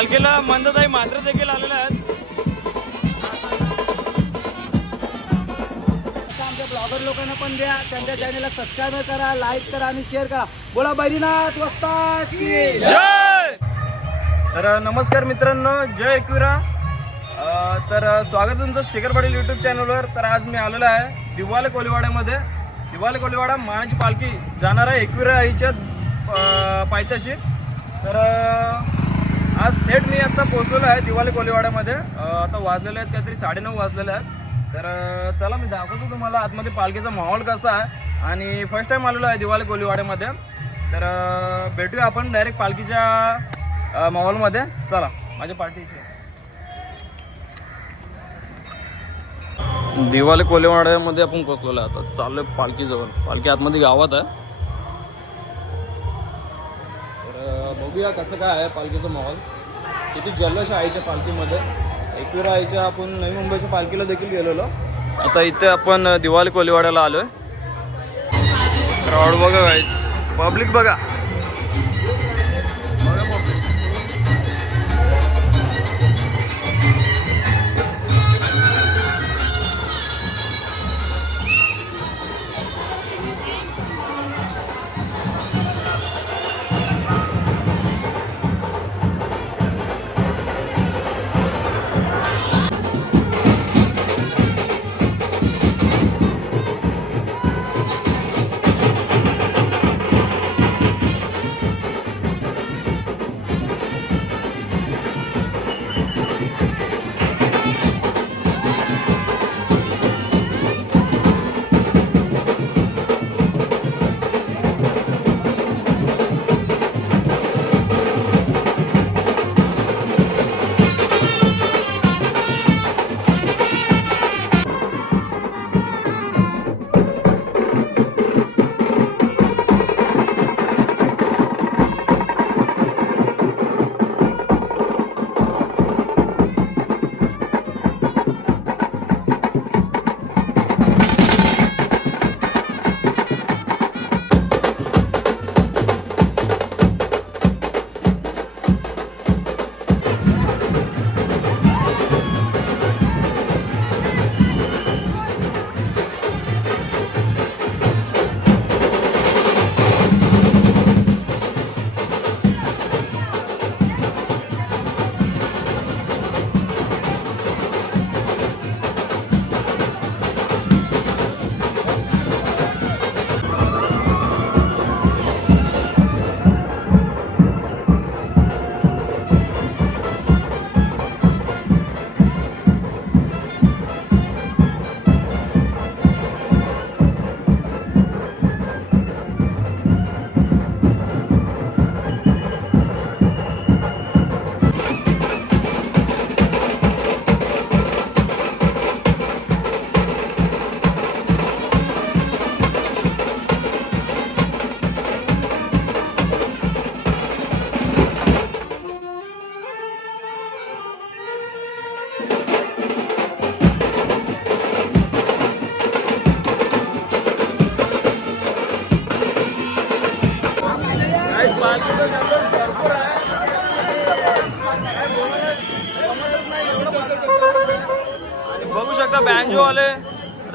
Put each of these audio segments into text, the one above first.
पालखीला मंदताई मात्र देखील आलेल्या आहेत. आमच्या ब्लॉगर लोकांना पण द्या त्यांच्या चॅनलला सबस्क्राईब करा लाईक करा आणि शेअर करा. बोला बैरीनाथ की जय! तर नमस्कार मित्रांनो जय एकविरा तर स्वागत आहे तुमचं शेखर पाटील यूट्यूब चॅनलवर तर आज मी आलेलो आहे दिवाले कोलीवाड्यामध्ये. दिवाले कोलीवाडा मानाची पालखी जाणार आहे एकविरा आईच्या पायथ्याशी. तर आज थेट मी आता पोहोचलेलो आहे दिवाळी कोलीवाड्यामध्ये. आता वाजलेले आहेत काहीतरी साडेनऊ वाजलेले आहेत. तर चला मी दाखवतो तुम्हाला आतमध्ये पालखीचा माहोल कसा आहे. आणि फर्स्ट टाईम आलेलो आहे दिवाळी कोलीवाड्यामध्ये. तर भेटूया आपण डायरेक्ट पालखीच्या माहोलमध्ये. चला माझ्या पार्टी दिवाळी कोलीवाड्यामध्ये आपण पोचलेलो आहे. आता चाललोय पालखीजवळ. पालखी आतमध्ये गावात आहे. बघूया कसं काय आहे पालखीचं माहोल. किती जल्लोष आहे आईच्या पालखीमध्ये. एकविरा आईच्या आपण नवी मुंबईच्या पालखीला देखील गेलेलो. आता इथे आपण दिवाळी कोलिवाड्याला आलो आलोय. क्राऊड बघा गाईज पब्लिक बघा.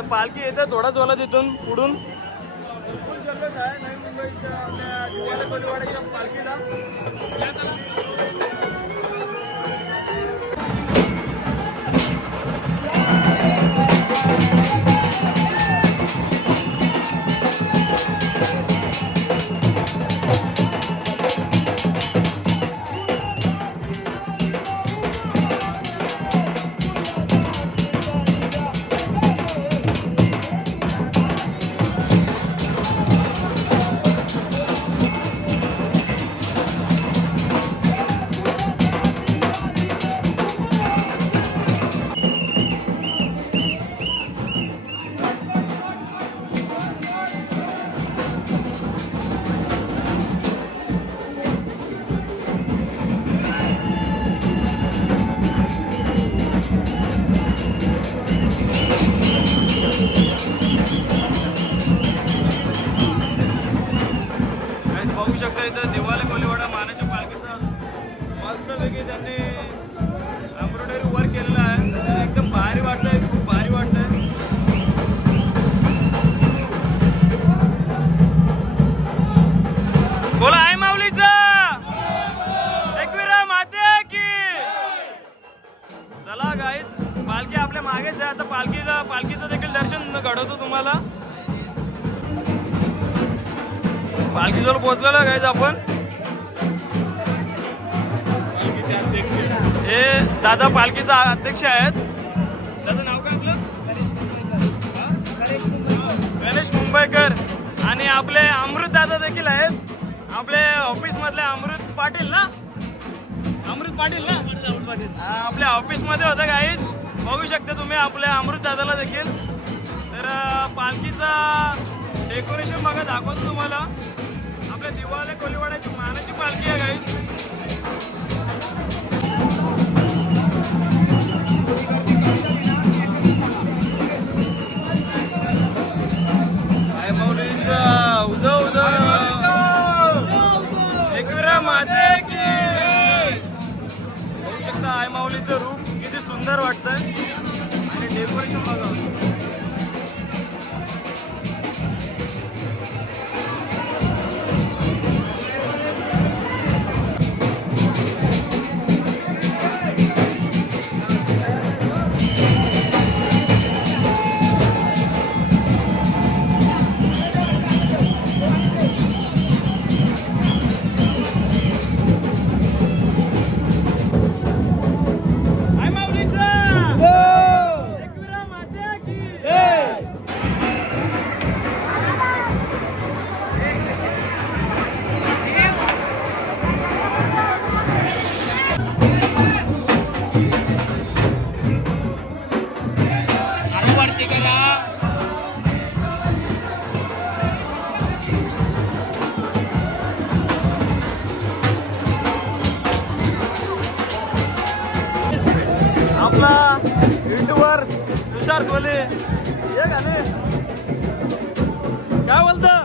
पालखी येते थोडाच वाला तिथून पुढून. फुल जल्लोष आहे नवी मुंबईच्या आपल्या बघू शकता इथं दिवाळी कोलीवाडा मानाच्या पालखीचा मस्त पैकी त्यांनी एम्ब्रॉयडरी वर्क केलेलं आहे. एकदम भारी वाटतंय खूप भारी वाटतंय. बोला आहे माऊलीचा? एकविरा माते की? चला गाईच पालखी आपल्या मागेच आहे. आता पालखीचं पालखीचं देखील दर्शन घडवतो तुम्हाला. पालखीजवळ पोहोचलेलो गाईज आपण. हे दादा पालखीचा अध्यक्ष आहेत. त्याचं नाव काय आपलं? गणेश मुंबईकर आणि आपले अमृत दादा देखील आहेत. आपले ऑफिस मधले अमृत पाटील ना? अमृत पाटील ना? आपल्या ऑफिसमध्ये होतं काहीच बघू शकता तुम्ही आपल्या अमृत दादाला देखील. तर पालखीचा डेकोरेशन बघा दाखवतो तुम्हाला. आपल्या दिवाळे कोलीवाड्याची मानाची पालखी आहे काही काय मौलीचा? उदो उदो एकविरा माते की. बघू शकता आय माऊलीचं रूप किती सुंदर वाटतंय. आणि डेकोरेशन बघा. आपला युट्यूबवर तुषार कोले हे गाणे काय बोलतं?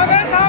Yeah.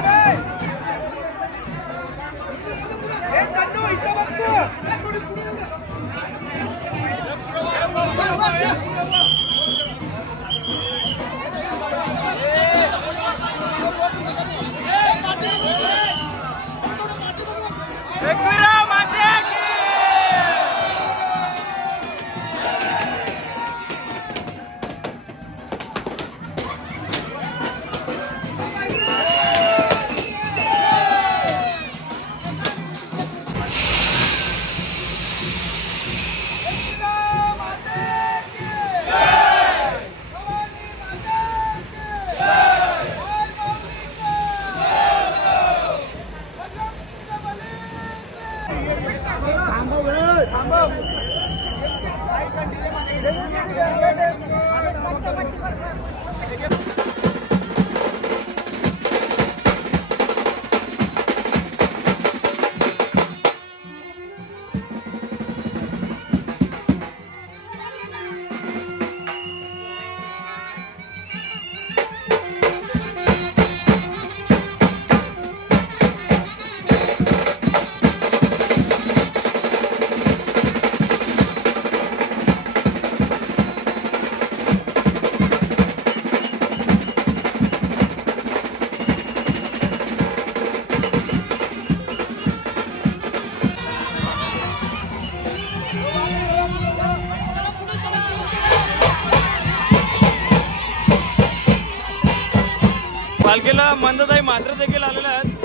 पालखीला मंदताई मात्र देखील आलेल्या आहेत.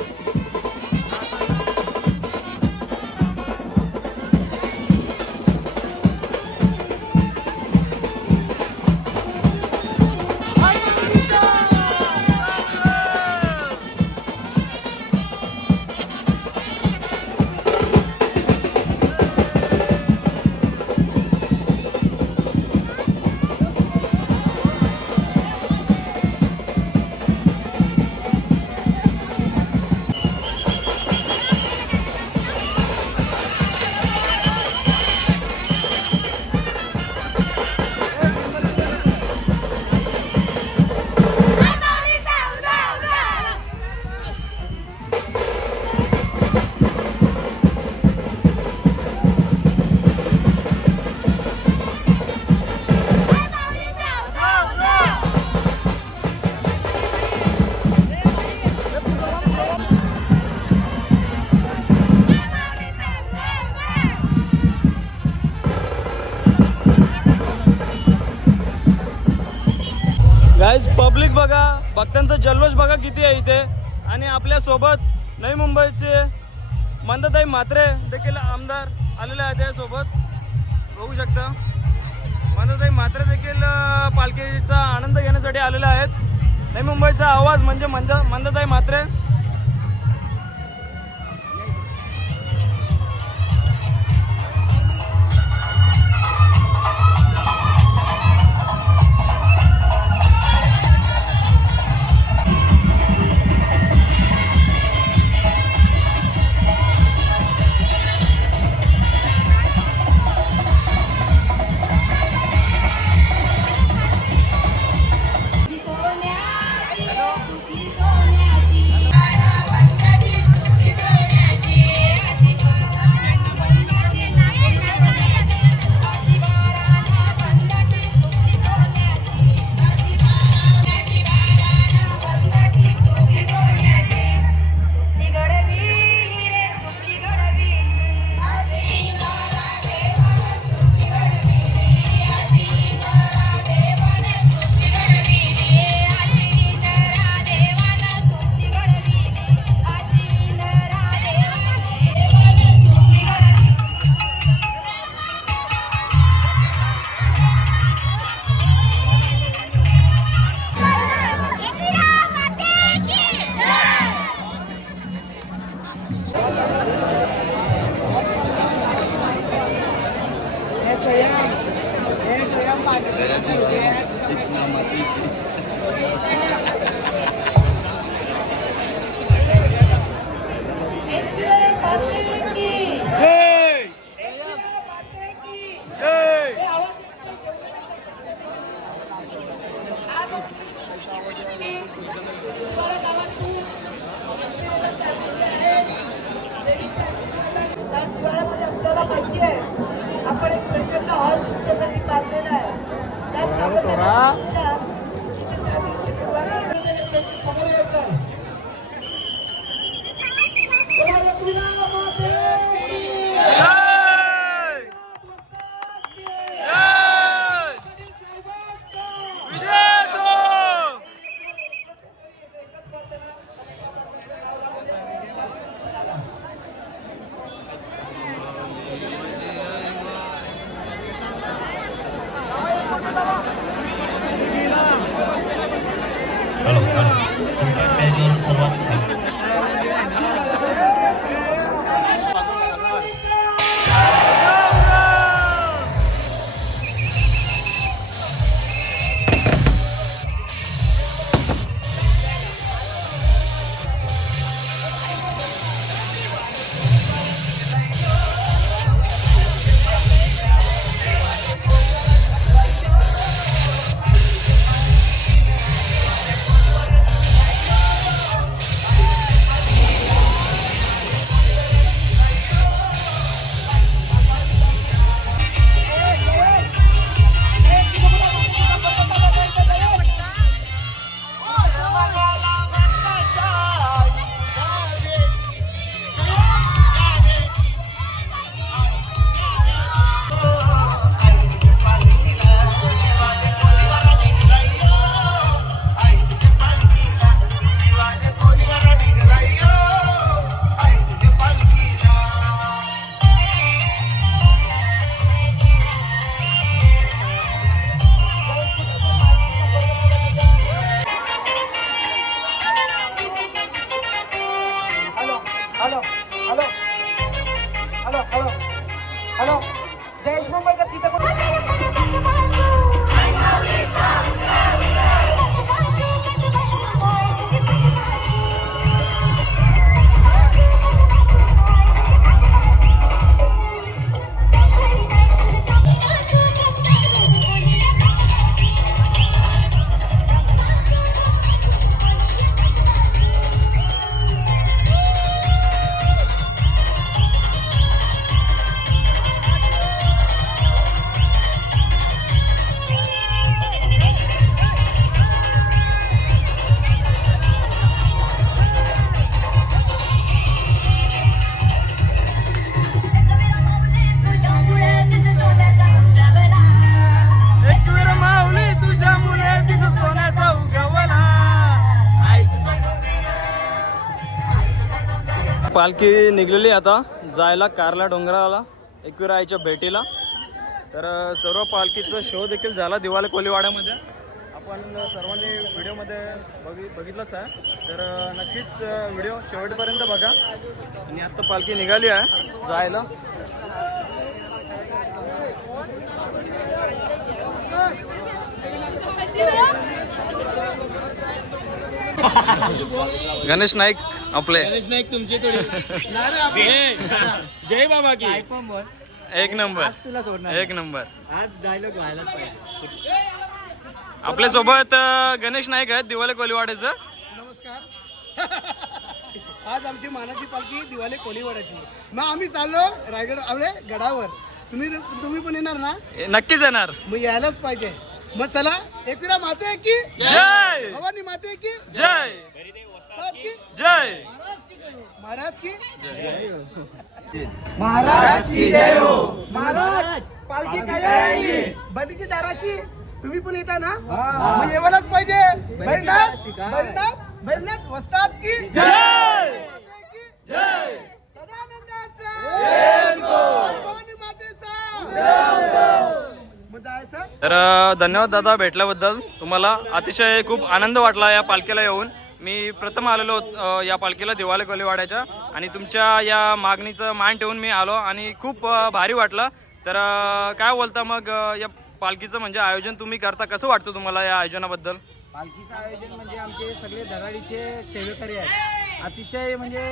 बघा भक्तांचा जल्लोष बघा किती आहे इथे. आणि आपल्यासोबत नवी मुंबईचे मंदताई म्हात्रे देखील आमदार आलेले आहेत त्यासोबत बघू शकता. मंदताई म्हात्रे देखील पालखीचा आनंद घेण्यासाठी आलेले आहेत. नवी मुंबईचा आवाज म्हणजे मंद मंदताई म्हात्रे. जय! पालखी निघलेली आता. जायला कारला डोंगराला एकविरा आईच्या भेटीला. तर सर्व पालखीचा शो देखील झाला दिवाळी कोलीवाड्यामध्ये. आपण सर्वांनी व्हिडिओमध्ये बघि बघितलंच आहे. तर नक्कीच व्हिडिओ शेवटपर्यंत बघा. आणि आत्ता पालखी निघाली आहे जायला. गणेश नाईक. आपले. नाईक तुमची थोडी. जय बाबा की. एक नंबर. तुला सोडणार एक नंबर. आज डायलॉग व्हायलाच पाहिजे. आपल्यासोबत गणेश नाईक आहेत दिवाळी कोलीवाड्याचं. नमस्कार. आज आमची मानाची पालखी दिवाळी कोलीवाड्याची. मग आम्ही चाललो रायगड आवळे गडावर. तुम्ही तुम्ही पण येणार ना? ए, नक्कीच येणार. मग यायलाच पाहिजे. मग चला एकविरा माते की जय भवानी माते की जय जय महाराज की महाराज की जय हो महाराज पालखी काय बंदीची दाराशी तुम्ही पण येता ना मग येवायलाच पाहिजे भैरनाथ भैरनाथ भैरनाथ वस्ताद की जय माते की जय सदानंदाचा भवानी मातेचा तर धन्यवाद दादा भेटल्याबद्दल. तुम्हाला अतिशय खूप आनंद वाटला या पालखीला येऊन. मी प्रथम आलेलो या पालखीला दिवाळी कोलीवाड्याच्या. आणि तुमच्या या मागणीचं मान ठेवून मी आलो आणि खूप भारी वाटलं. तर काय बोलता मग या पालखीचं म्हणजे आयोजन तुम्ही करता? कसं वाटतं तुम्हाला या आयोजनाबद्दल? पालखीचं आयोजन म्हणजे आमचे सगळे धडाडीचे सेवेकरी आहेत. अतिशय म्हणजे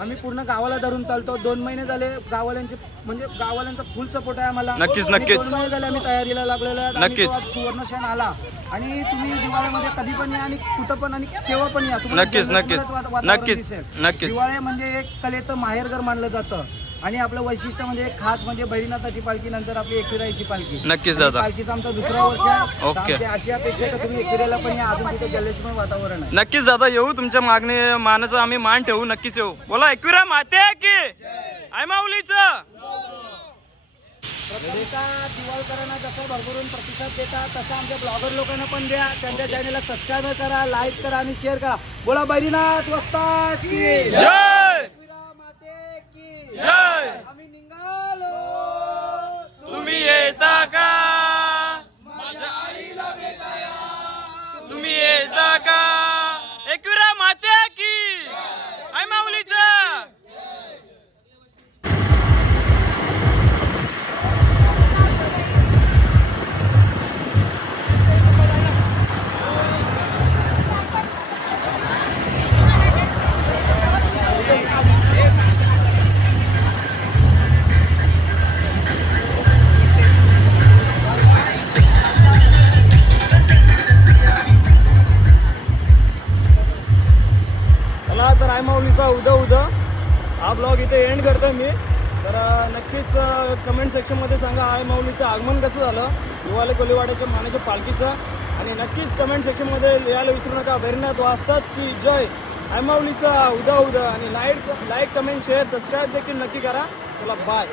आम्ही पूर्ण गावाला धरून चालतो दोन महिने झाले गावाल्यांचे म्हणजे गावाल्यांचा फुल सपोर्ट आहे आम्हाला नक्कीच, आणि नक्कीच. दोन महिने झाले आम्ही तयारीला लागलेलो आहे आणि नक्कीच. सुवर्णक्षण आला आणि तुम्ही दिवाळीमध्ये कधी पण या आणि कुठं पण आणि केव्हा पण या तुम्हाला नक्कीच, नक्कीच. वातावरण नक्कीच, दिसेल. नक्कीच. दिवाळी म्हणजे एक कलेचं माहेरघर मानलं जातं आणि आपलं वैशिष्ट्य म्हणजे खास म्हणजे भैरीनाथाची पालखी नंतर आपली एकविराईची पालखी. नक्कीच दादा. पालखीचा आमचा दुसरा वर्ष आहे. ओके. आमची अशी अपेक्षा आहे का तुम्ही एकविराला पण या. अजून तिथे जल्लोषमय वातावरण आहे. नक्कीच दादा येऊ तुमच्या मागणी मानाचा आम्ही मान ठेवू. नक्कीच येऊ. बोला एकविरा माते की? आय माऊलीचं. प्रथमतः दिवाळकरांना जसं भरभरून प्रतिसाद देतात तसं आमच्या ब्लॉगर लोकांना पण द्या. त्यांच्या चॅनलला सबस्क्राईब करा लाईक करा आणि शेअर करा. बोला बैरीनाथ की? जय! की जय! आम्ही निघालो. तुम्ही येता का? तुम्ही येता का? कमेंट सांगा आय माऊलीचं आगमन कसं झालं? युवाले कोलीवाड्याच्या मानाच्या पालखीचं. आणि नक्कीच कमेंट सेक्शनमध्ये लिहायला विसरू नका. भैरनाथ वाचतात की जय. आय माऊलीचा उद्या उद्या आणि like like comment share subscribe देखील नक्की करा. चला बाय